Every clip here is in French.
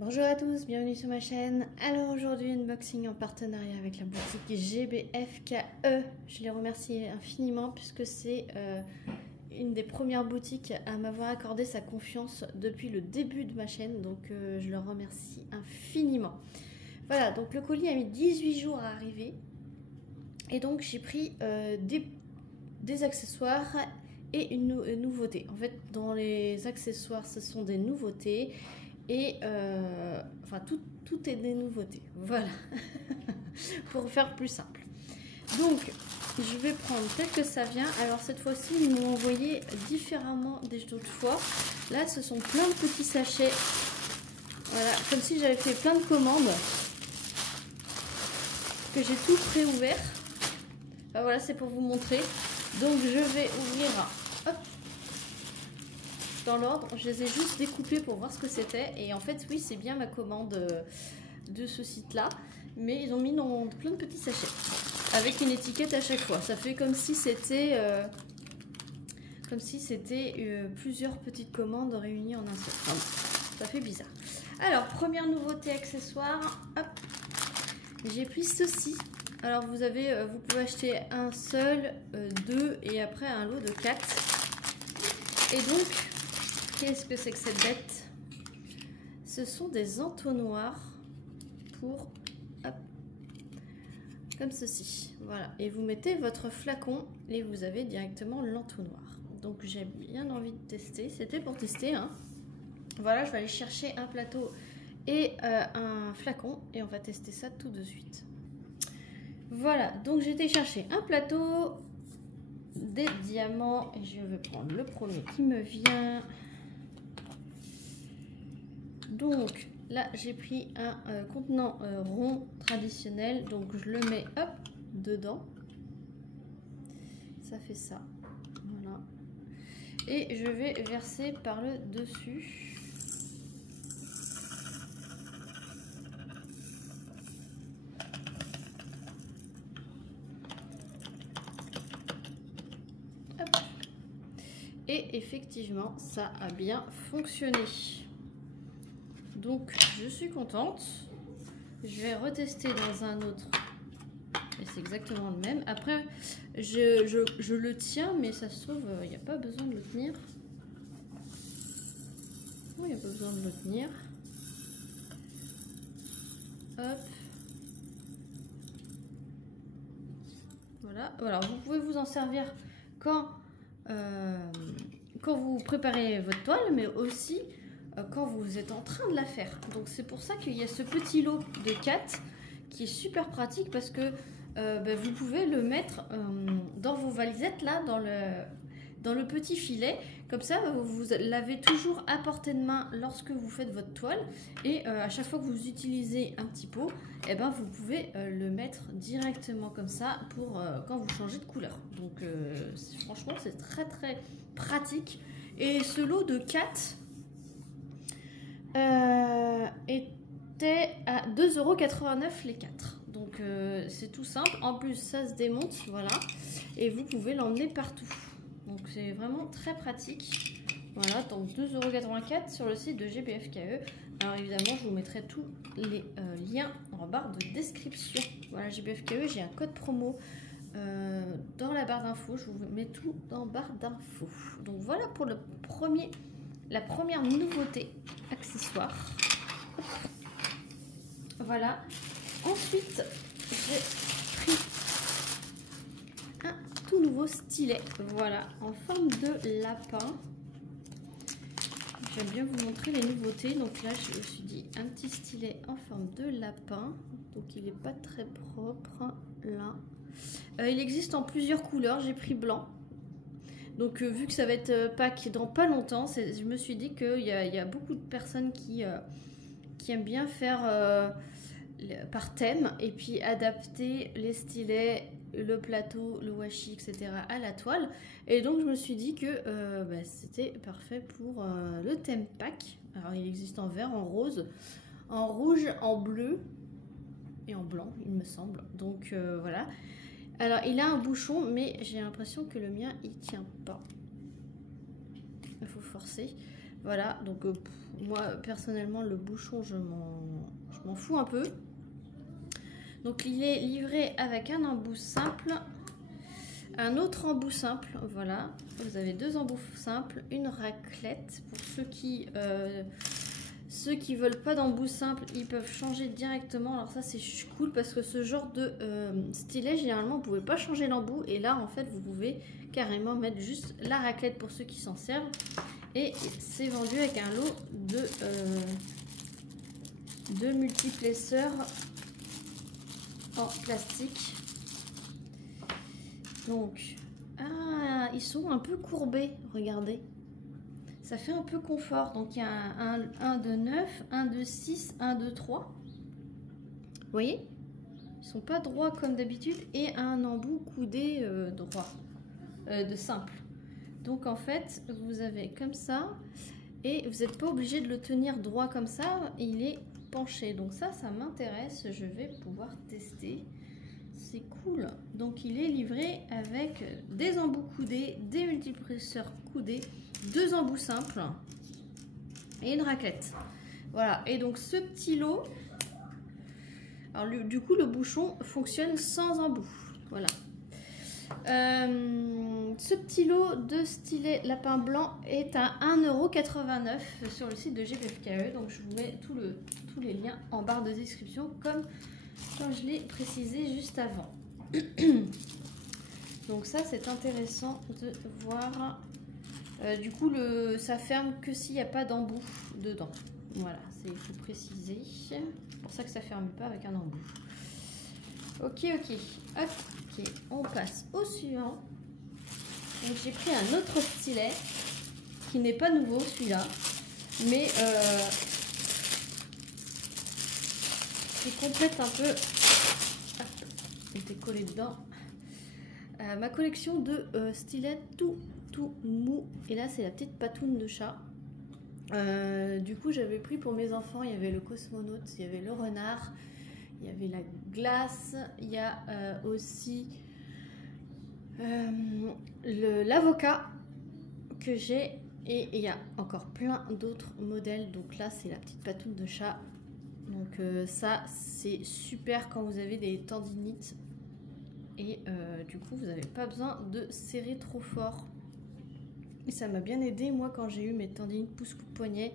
Bonjour à tous, bienvenue sur ma chaîne. Alors aujourd'hui, unboxing en partenariat avec la boutique GBFKE. Je les remercie infiniment puisque c'est une des premières boutiques à m'avoir accordé sa confiance depuis le début de ma chaîne. Donc je leur remercie infiniment. Voilà, donc le colis a mis 18 jours à arriver. Et donc j'ai pris des accessoires et une nouveauté. En fait, dans les accessoires, ce sont des nouveautés. Et enfin tout est des nouveautés, voilà. Pour faire plus simple. Donc je vais prendre tel que ça vient. Alors cette fois-ci ils m'ont envoyé différemment des autres fois. Là ce sont plein de petits sachets. Voilà, comme si j'avais fait plein de commandes. Que j'ai tout pré-ouvert. Enfin, voilà, c'est pour vous montrer. Donc je vais ouvrir hop, dans l'ordre, je les ai juste découpés pour voir ce que c'était. Et en fait, oui, c'est bien ma commande de ce site-là. Mais ils ont mis dans plein de petits sachets. Avec une étiquette à chaque fois. Ça fait comme si c'était plusieurs petites commandes réunies en un seul. Enfin, ça fait bizarre. Alors, première nouveauté accessoire. Hop. J'ai pris ceci. Alors, vous pouvez acheter un seul, deux et après un lot de 4. Et donc... qu'est-ce que c'est que cette bête? Ce sont des entonnoirs pour... hop, comme ceci. Voilà. Et vous mettez votre flacon et vous avez directement l'entonnoir. Donc j'ai bien envie de tester. C'était pour tester. Hein. Voilà, je vais aller chercher un plateau et un flacon. Et on va tester ça tout de suite. Voilà. Donc j'ai été chercher un plateau, des diamants. Et je vais prendre le premier qui me vient. Donc là j'ai pris un contenant rond traditionnel, donc je le mets hop dedans, ça fait ça, voilà, et je vais verser par le dessus. Hop. Et effectivement ça a bien fonctionné. Donc je suis contente. Je vais retester dans un autre. Et c'est exactement le même. Après, je le tiens, mais ça se trouve, il n'y a pas besoin de le tenir. Non, il n'y a pas besoin de le tenir. Hop. Voilà. Alors, vous pouvez vous en servir quand vous préparez votre toile, mais aussi... quand vous êtes en train de la faire. Donc c'est pour ça qu'il y a ce petit lot de 4 qui est super pratique parce que vous pouvez le mettre dans vos valisettes là, dans le petit filet. Comme ça vous l'avez toujours à portée de main lorsque vous faites votre toile. Et à chaque fois que vous utilisez un petit pot, et vous pouvez le mettre directement comme ça pour quand vous changez de couleur. Donc franchement c'est très très pratique. Et ce lot de 4 était à 2,89 € les 4. Donc c'est tout simple. En plus ça se démonte, voilà. Et vous pouvez l'emmener partout. Donc c'est vraiment très pratique. Voilà, donc 2,84 € sur le site de GBFKE. Alors évidemment je vous mettrai tous les liens en barre de description. Voilà, GBFKE, j'ai un code promo dans la barre d'infos. Je vous mets tout dans la barre d'infos. Donc voilà pour la première nouveauté accessoire. Voilà. Ensuite, j'ai pris un tout nouveau stylet. Voilà, en forme de lapin. J'aime bien vous montrer les nouveautés. Donc là, je me suis dit un petit stylet en forme de lapin. Donc il n'est pas très propre là. Il existe en plusieurs couleurs. J'ai pris blanc. Donc vu que ça va être Pâques dans pas longtemps, je me suis dit qu'il y a beaucoup de personnes qui aiment bien faire par thème et puis adapter les stylets, le plateau, le washi, etc. à la toile. Et donc je me suis dit que c'était parfait pour le thème Pâques. Alors il existe en vert, en rose, en rouge, en bleu et en blanc, il me semble. Donc voilà. Alors il a un bouchon, mais j'ai l'impression que le mien il tient pas. Il faut forcer. Voilà, donc moi personnellement le bouchon je m'en fous un peu. Donc il est livré avec un embout simple, un autre embout simple, voilà. Vous avez 2 embouts simples, une raclette. Pour ceux qui veulent pas d'embout simple, ils peuvent changer directement. Alors ça c'est cool parce que ce genre de stylet, généralement vous pouvez pas changer l'embout. Et là en fait vous pouvez carrément mettre juste la raclette pour ceux qui s'en servent. Et c'est vendu avec un lot de multiplesseurs en plastique. Donc, ils sont un peu courbés, regardez. Ça fait un peu confort. Donc, il y a un de 9, un de 6, un de 3. Vous voyez? Ils sont pas droits comme d'habitude et un embout coudé droit, de simple. Donc, en fait, vous avez comme ça et vous n'êtes pas obligé de le tenir droit comme ça. Il est penché. Donc, ça m'intéresse. Je vais pouvoir tester. C'est cool. Donc il est livré avec des embouts coudés, des multiplesseurs coudés, 2 embouts simples et une raclette. Voilà. Et donc ce petit lot, alors du coup le bouchon fonctionne sans embout. Voilà. Ce petit lot de stylet lapin blanc est à 1,89 € sur le site de GPFKE. Donc je vous mets tous les liens en barre de description comme je l'ai précisé juste avant. Donc ça c'est intéressant de voir. Du coup ça ferme que s'il n'y a pas d'embout dedans. Voilà, il faut préciser. C'est pour ça que ça ne ferme pas avec un embout. Ok. Ok, on passe au suivant. Donc j'ai pris un autre stylet qui n'est pas nouveau celui-là, mais qui complète un peu. Il était collé dedans. Ma collection de stylets tout mou. Et là c'est la petite patoune de chat. Du coup j'avais pris pour mes enfants, il y avait le cosmonaute, il y avait le renard, il y avait la glace, il y a aussi l'avocat que j'ai, et il y a encore plein d'autres modèles. Donc là c'est la petite patoune de chat. Donc ça c'est super quand vous avez des tendinites et du coup vous n'avez pas besoin de serrer trop fort. Et ça m'a bien aidé moi quand j'ai eu mes tendinites pouce-coup de poignet,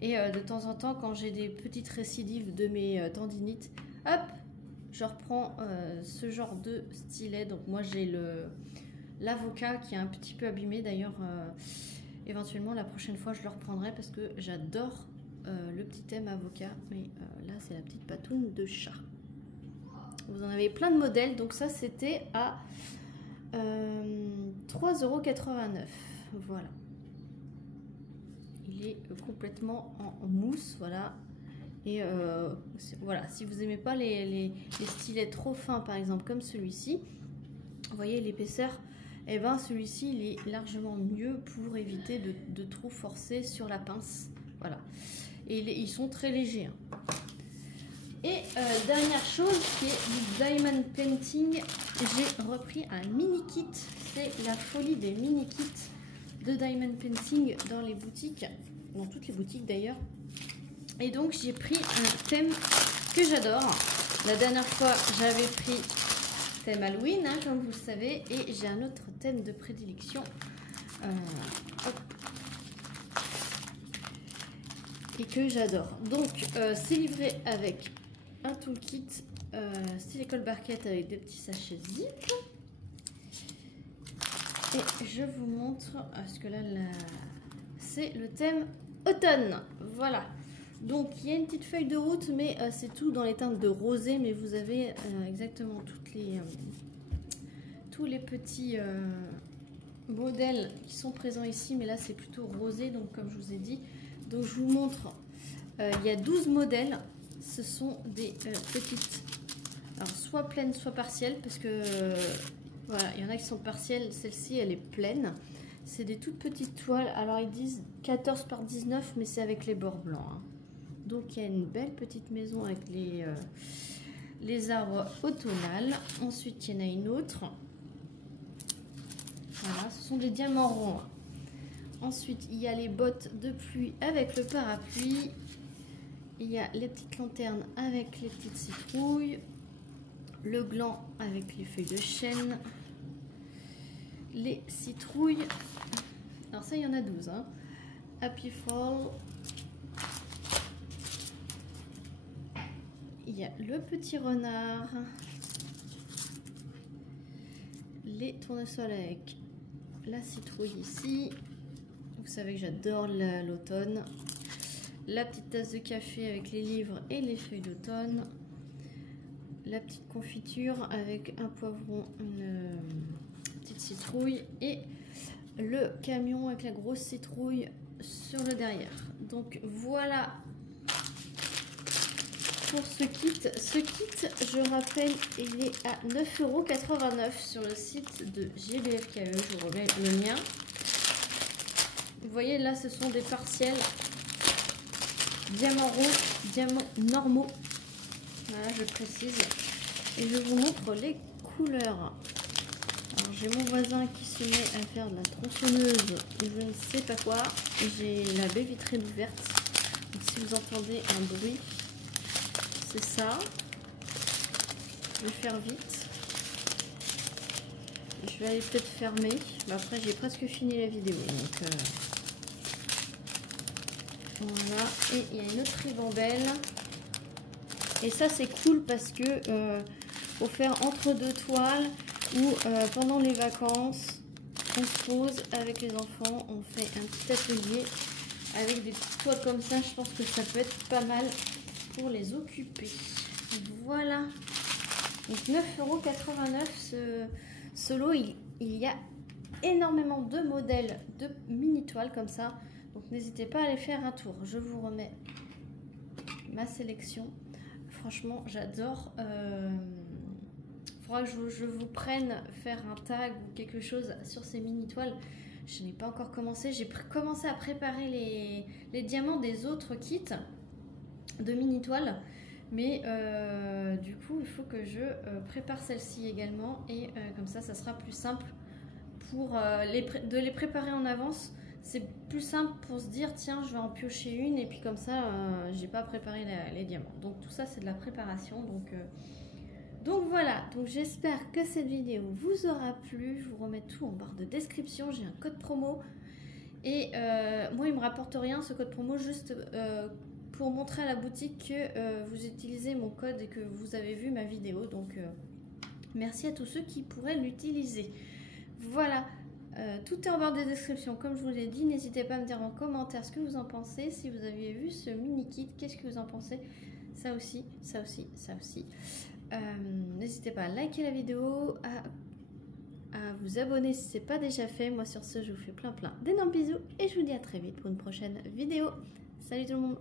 et de temps en temps quand j'ai des petites récidives de mes tendinites, hop, je reprends ce genre de stylet. Donc moi j'ai l'avocat qui est un petit peu abîmé d'ailleurs. Éventuellement la prochaine fois je le reprendrai parce que j'adore le petit thème avocat, mais là c'est la petite patoune de chat. Vous en avez plein de modèles. Donc ça c'était à 3,89 €. Voilà, il est complètement en mousse, voilà. Et voilà, si vous n'aimez pas les stylets trop fins par exemple comme celui-ci, vous voyez l'épaisseur, et ben celui-ci il est largement mieux pour éviter de trop forcer sur la pince. Voilà, et ils sont très légers, hein. Et dernière chose qui est du diamond painting, j'ai repris un mini kit. C'est la folie des mini kits de diamond painting dans les boutiques, dans toutes les boutiques d'ailleurs. Et donc j'ai pris un thème que j'adore. La dernière fois j'avais pris thème Halloween, hein, comme vous le savez, et j'ai un autre thème de prédilection. Et que j'adore. Donc c'est livré avec un toolkit style école barquette avec des petits sachets zip. Et je vous montre, parce que là c'est le thème automne. Voilà. Donc il y a une petite feuille de route, mais c'est tout dans les teintes de rosé. Mais vous avez exactement tous les petits modèles qui sont présents ici. Mais là c'est plutôt rosé, donc comme je vous ai dit. Donc je vous montre, il y a 12 modèles. Ce sont des petites, alors soit pleines soit partielles, parce que voilà, il y en a qui sont partielles. Celle-ci elle est pleine. C'est des toutes petites toiles. Alors ils disent 14 par 19, mais c'est avec les bords blancs, hein. Donc il y a une belle petite maison avec les arbres automnales. Ensuite il y en a une autre. Voilà, ce sont des diamants ronds. Ensuite, il y a les bottes de pluie avec le parapluie. Il y a les petites lanternes avec les petites citrouilles. Le gland avec les feuilles de chêne. Les citrouilles. Alors ça, il y en a 12. Hein. Happy Fall. Il y a le petit renard. Les tournesols avec la citrouille ici. Vous savez que j'adore l'automne. La petite tasse de café avec les livres et les feuilles d'automne. La petite confiture avec un poivron, une petite citrouille. Et le camion avec la grosse citrouille sur le derrière. Donc voilà pour ce kit. Ce kit, je rappelle, il est à 9,89 € sur le site de GBFKE. Je vous remets le lien. Vous voyez là, ce sont des partiels diamants ronds, diamants normaux. Voilà, je précise. Et je vous montre les couleurs. Alors j'ai mon voisin qui se met à faire de la tronçonneuse ou je ne sais pas quoi. J'ai la baie vitrée ouverte. Donc si vous entendez un bruit, c'est ça. Je vais faire vite. Je vais aller peut-être fermer. Mais après j'ai presque fini la vidéo. Donc voilà. Et il y a une autre ribambelle. Et ça c'est cool parce que faut faire entre deux toiles ou pendant les vacances on se pose avec les enfants, on fait un petit atelier avec des petites toiles comme ça. Je pense que ça peut être pas mal pour les occuper. Voilà. Donc 9,89 € ce lot. Il y a énormément de modèles de mini toiles comme ça. Donc n'hésitez pas à aller faire un tour. Je vous remets ma sélection. Franchement, j'adore. Faudra que je vous prenne faire un tag ou quelque chose sur ces mini toiles. Je n'ai pas encore commencé. J'ai commencé à préparer les diamants des autres kits de mini toiles. Mais du coup, il faut que je prépare celle-ci également. Et comme ça sera plus simple pour de les préparer en avance. C'est plus simple pour se dire tiens je vais en piocher une et puis comme ça j'ai pas préparé les diamants. Donc tout ça c'est de la préparation. Donc voilà, donc j'espère que cette vidéo vous aura plu. Je vous remets tout en barre de description. J'ai un code promo et moi il me rapporte rien ce code promo, juste pour montrer à la boutique que vous utilisez mon code et que vous avez vu ma vidéo. Donc merci à tous ceux qui pourraient l'utiliser. Voilà. Tout est en barre de description comme je vous l'ai dit. N'hésitez pas à me dire en commentaire ce que vous en pensez. Si vous aviez vu ce mini kit, qu'est-ce que vous en pensez? Ça aussi, ça aussi, ça aussi. N'hésitez pas à liker la vidéo, à vous abonner si ce n'est pas déjà fait. Moi sur ce je vous fais plein d'énormes bisous et je vous dis à très vite pour une prochaine vidéo. Salut tout le monde.